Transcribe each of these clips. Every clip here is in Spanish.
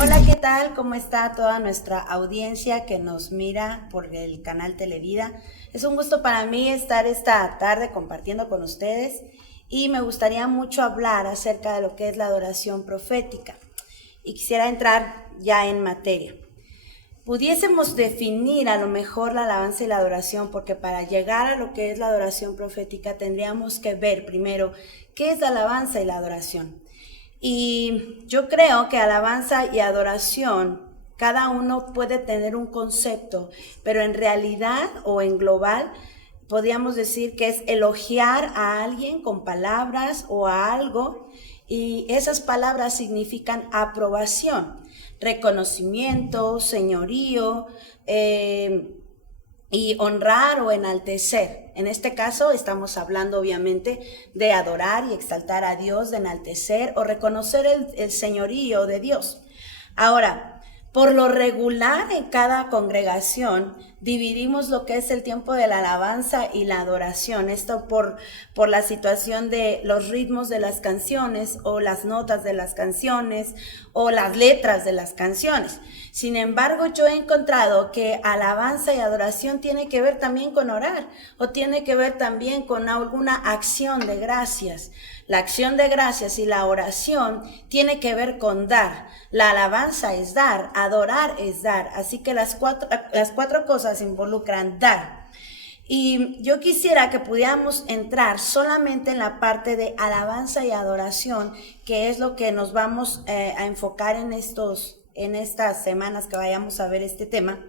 Hola, ¿qué tal? ¿Cómo está toda nuestra audiencia que nos mira por el canal Televida? Es un gusto para mí estar esta tarde compartiendo con ustedes y me gustaría mucho hablar acerca de lo que es la adoración profética. Y quisiera entrar ya en materia. Pudiésemos definir a lo mejor la alabanza y la adoración, porque para llegar a lo que es la adoración profética tendríamos que ver primero qué es la alabanza y la adoración. Y yo creo que alabanza y adoración, cada uno puede tener un concepto, pero en realidad o en global, podríamos decir que es elogiar a alguien con palabras o a algo, y esas palabras significan aprobación, reconocimiento, señorío, y honrar o enaltecer. En este caso estamos hablando obviamente de adorar y exaltar a Dios, de enaltecer o reconocer el señorío de Dios. Ahora, por lo regular en cada congregación dividimos lo que es el tiempo de la alabanza y la adoración. Esto por la situación de los ritmos de las canciones o las notas de las canciones o las letras de las canciones. Sin embargo, yo he encontrado que alabanza y adoración tiene que ver también con orar o tiene que ver también con alguna acción de gracias. La acción de gracias y la oración tiene que ver con dar. La alabanza es dar, adorar es dar. Así que las cuatro cosas involucran dar. Y yo quisiera que pudiéramos entrar solamente en la parte de alabanza y adoración, que es lo que nos vamos a enfocar en estas semanas que vayamos a ver este tema,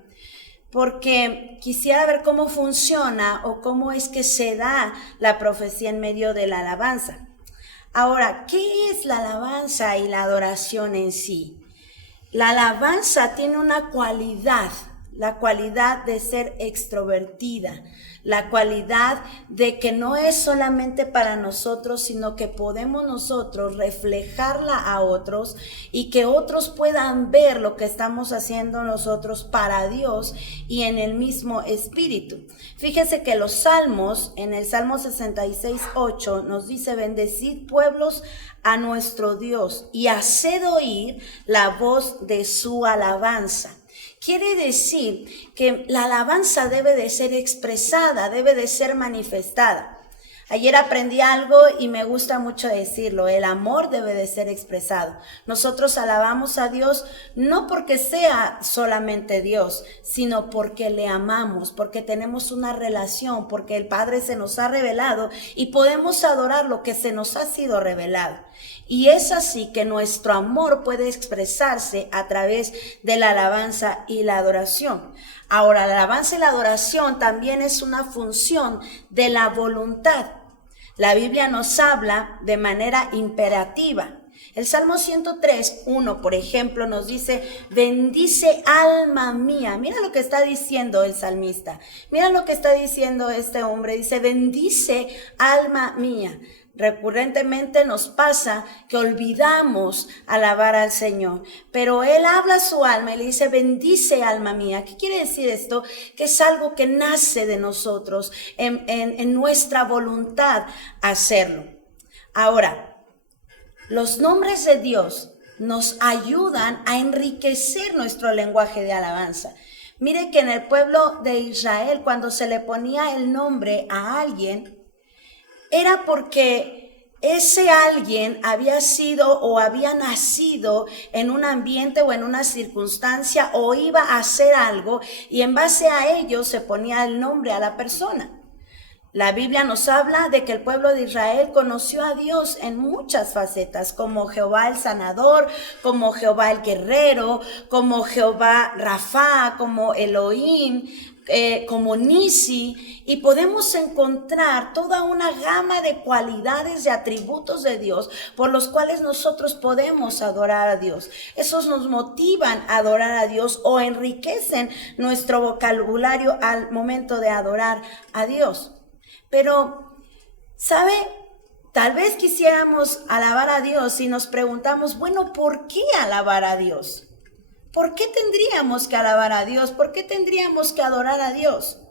porque quisiera ver cómo funciona o cómo es que se da la profecía en medio de la alabanza. Ahora, ¿qué es la alabanza y la adoración en sí? La alabanza tiene una cualidad, la cualidad de ser extrovertida, la cualidad de que no es solamente para nosotros, sino que podemos nosotros reflejarla a otros y que otros puedan ver lo que estamos haciendo nosotros para Dios y en el mismo espíritu. Fíjese que los salmos, en el Salmo 66:8 nos dice: bendecid pueblos a nuestro Dios y haced oír la voz de su alabanza. Quiere decir que la alabanza debe de ser expresada, debe de ser manifestada. Ayer aprendí algo y me gusta mucho decirlo: el amor debe de ser expresado. Nosotros alabamos a Dios no porque sea solamente Dios, sino porque le amamos, porque tenemos una relación, porque el Padre se nos ha revelado y podemos adorar lo que se nos ha sido revelado. Y es así que nuestro amor puede expresarse a través de la alabanza y la adoración. Ahora, la alabanza y la adoración también es una función de la voluntad. La Biblia nos habla de manera imperativa. El Salmo 103:1, por ejemplo, nos dice: bendice alma mía. Mira lo que está diciendo el salmista. Mira lo que está diciendo este hombre. Dice: bendice alma mía. Recurrentemente nos pasa que olvidamos alabar al Señor, pero Él habla a su alma y le dice: bendice alma mía. ¿Qué quiere decir esto? Que es algo que nace de nosotros, en nuestra voluntad hacerlo. Ahora, los nombres de Dios nos ayudan a enriquecer nuestro lenguaje de alabanza. Mire que en el pueblo de Israel, cuando se le ponía el nombre a alguien, era porque ese alguien había sido o había nacido en un ambiente o en una circunstancia o iba a hacer algo, y en base a ello se ponía el nombre a la persona. La Biblia nos habla de que el pueblo de Israel conoció a Dios en muchas facetas, como Jehová el sanador, como Jehová el guerrero, como Jehová Rafa, como Elohim, como Nisi, y podemos encontrar toda una gama de cualidades y atributos de Dios por los cuales nosotros podemos adorar a Dios. Esos nos motivan a adorar a Dios o enriquecen nuestro vocabulario al momento de adorar a Dios. Pero, ¿sabe? Tal vez quisiéramos alabar a Dios y nos preguntamos: bueno, ¿por qué alabar a Dios? ¿Por qué tendríamos que alabar a Dios? ¿Por qué tendríamos que adorar a Dios?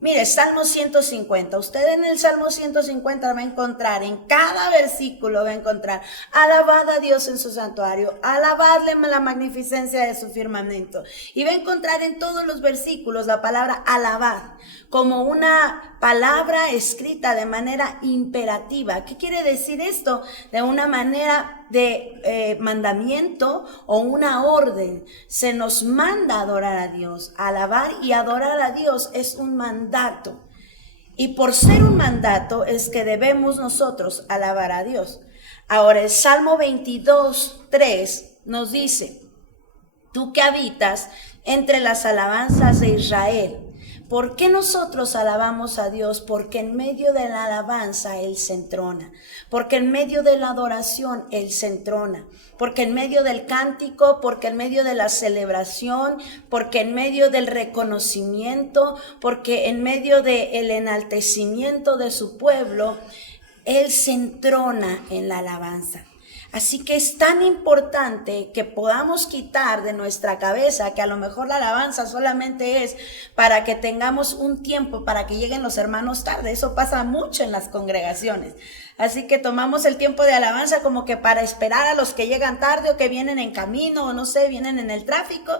Mire, Salmo 150. Usted en el Salmo 150 va a encontrar, en cada versículo va a encontrar, alabad a Dios en su santuario, alabadle la magnificencia de su firmamento. Y va a encontrar en todos los versículos la palabra alabad como una palabra escrita de manera imperativa. ¿Qué quiere decir esto? De una manera de mandamiento o una orden. Se nos manda a adorar a Dios. Alabar y adorar a Dios es un mandato. Y por ser un mandato es que debemos nosotros alabar a Dios. Ahora el Salmo 22:3 nos dice: tú que habitas entre las alabanzas de Israel. ¿Por qué nosotros alabamos a Dios? Porque en medio de la alabanza Él se entrona, porque en medio de la adoración Él se entrona, porque en medio del cántico, porque en medio de la celebración, porque en medio del reconocimiento, porque en medio del enaltecimiento de su pueblo, Él se entrona en la alabanza. Así que es tan importante que podamos quitar de nuestra cabeza que a lo mejor la alabanza solamente es para que tengamos un tiempo, para que lleguen los hermanos tarde. Eso pasa mucho en las congregaciones. Así que tomamos el tiempo de alabanza como que para esperar a los que llegan tarde o que vienen en camino o no sé, vienen en el tráfico,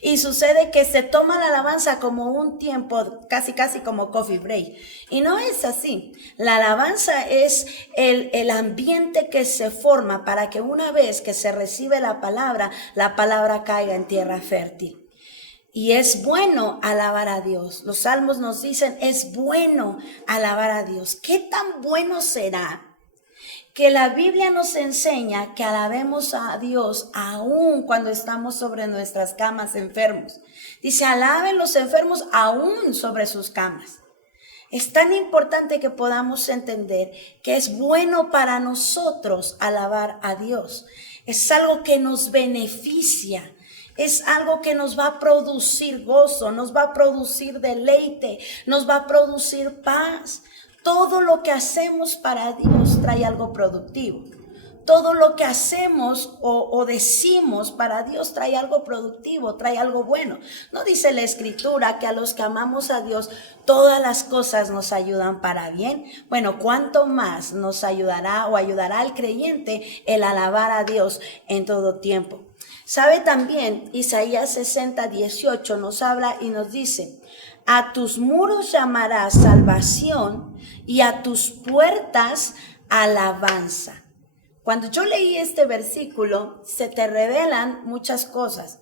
y sucede que se toma la alabanza como un tiempo casi como coffee break. Y no es así. La alabanza es el ambiente que se forma para que una vez que se recibe la palabra caiga en tierra fértil. Y es bueno alabar a Dios. Los salmos nos dicen, es bueno alabar a Dios. ¿Qué tan bueno será que la Biblia nos enseña que alabemos a Dios aún cuando estamos sobre nuestras camas enfermos? Dice, alaben los enfermos aún sobre sus camas. Es tan importante que podamos entender que es bueno para nosotros alabar a Dios. Es algo que nos beneficia. Es algo que nos va a producir gozo, nos va a producir deleite, nos va a producir paz. Todo lo que hacemos para Dios trae algo productivo. Todo lo que hacemos o decimos para Dios trae algo productivo, trae algo bueno. ¿No dice la Escritura que a los que amamos a Dios todas las cosas nos ayudan para bien? Bueno, ¿cuánto más nos ayudará o ayudará al creyente el alabar a Dios en todo tiempo? ¿Sabe también? Isaías 60:18 nos habla y nos dice, a tus muros llamarás salvación y a tus puertas alabanza. Cuando yo leí este versículo, se te revelan muchas cosas.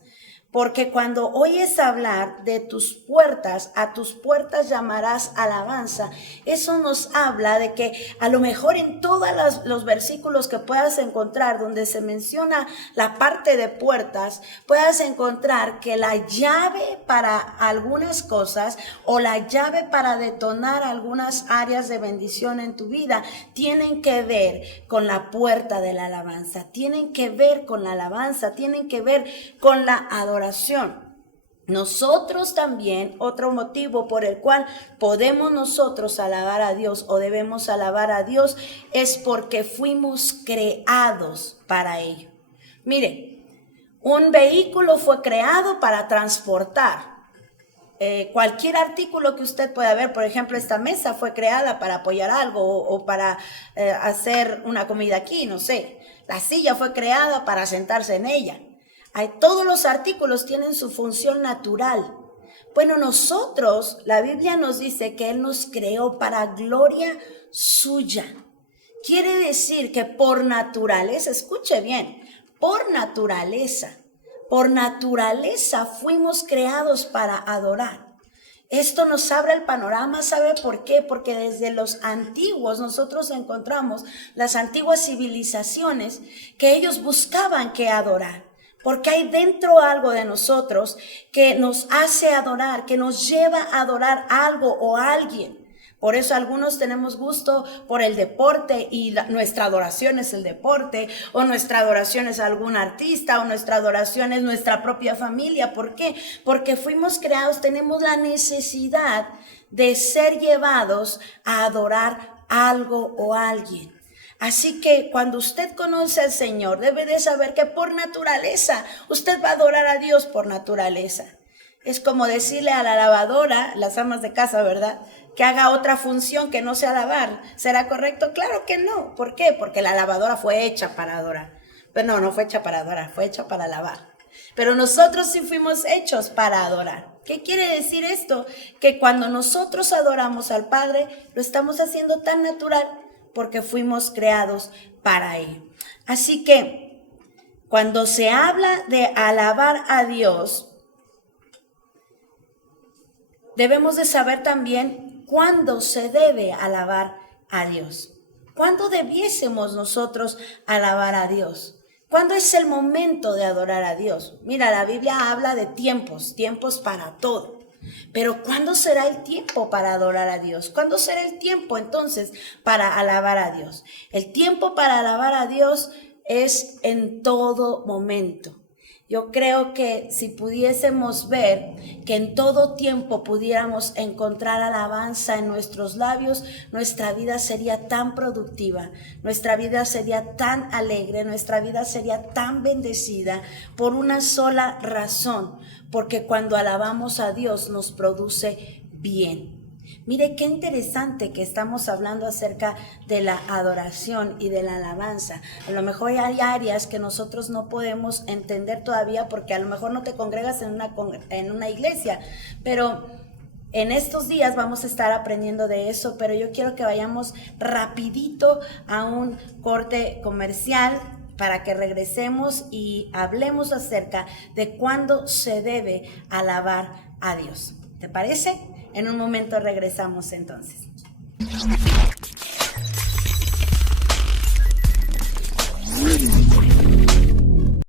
Porque cuando oyes hablar de tus puertas, a tus puertas llamarás alabanza, eso nos habla de que a lo mejor en todos los versículos que puedas encontrar donde se menciona la parte de puertas, puedas encontrar que la llave para algunas cosas o la llave para detonar algunas áreas de bendición en tu vida tienen que ver con la puerta de la alabanza, tienen que ver con la alabanza, tienen que ver con la adoración. Nosotros también, otro motivo por el cual podemos nosotros alabar a Dios o debemos alabar a Dios es porque fuimos creados para ello. Mire, un vehículo fue creado para transportar cualquier artículo que usted pueda ver. Por ejemplo, esta mesa fue creada para apoyar algo o para hacer una comida aquí, no sé. La silla fue creada para sentarse en ella. Todos los artículos tienen su función natural. Bueno, nosotros, la Biblia nos dice que Él nos creó para gloria suya. Quiere decir que por naturaleza, escuche bien, por naturaleza fuimos creados para adorar. Esto nos abre el panorama, ¿sabe por qué? Porque desde los antiguos nosotros encontramos las antiguas civilizaciones que ellos buscaban que adorar. Porque hay dentro algo de nosotros que nos hace adorar, que nos lleva a adorar algo o a alguien. Por eso algunos tenemos gusto por el deporte y nuestra adoración es el deporte, o nuestra adoración es algún artista, o nuestra adoración es nuestra propia familia. ¿Por qué? Porque fuimos creados, tenemos la necesidad de ser llevados a adorar algo o alguien. Así que cuando usted conoce al Señor, debe de saber que por naturaleza, usted va a adorar a Dios por naturaleza. Es como decirle a la lavadora, las amas de casa, ¿verdad?, que haga otra función que no sea lavar. ¿Será correcto? Claro que no. ¿Por qué? Porque la lavadora fue hecha para adorar. Pero no fue hecha para adorar, fue hecha para lavar. Pero nosotros sí fuimos hechos para adorar. ¿Qué quiere decir esto? Que cuando nosotros adoramos al Padre, lo estamos haciendo tan natural porque fuimos creados para Él. Así que cuando se habla de alabar a Dios, debemos de saber también cuándo se debe alabar a Dios. ¿Cuándo debiésemos nosotros alabar a Dios? ¿Cuándo es el momento de adorar a Dios? Mira, la Biblia habla de tiempos para todo. Pero ¿cuándo será el tiempo para adorar a Dios? ¿Cuándo será el tiempo entonces para alabar a Dios? El tiempo para alabar a Dios es en todo momento. Yo creo que si pudiésemos ver que en todo tiempo pudiéramos encontrar alabanza en nuestros labios, nuestra vida sería tan productiva, nuestra vida sería tan alegre, nuestra vida sería tan bendecida por una sola razón, porque cuando alabamos a Dios nos produce bien. Mire qué interesante que estamos hablando acerca de la adoración y de la alabanza. A lo mejor hay áreas que nosotros no podemos entender todavía porque a lo mejor no te congregas en una iglesia, pero en estos días vamos a estar aprendiendo de eso, pero yo quiero que vayamos rapidito a un corte comercial para que regresemos y hablemos acerca de cuándo se debe alabar a Dios. ¿Te parece? En un momento regresamos entonces.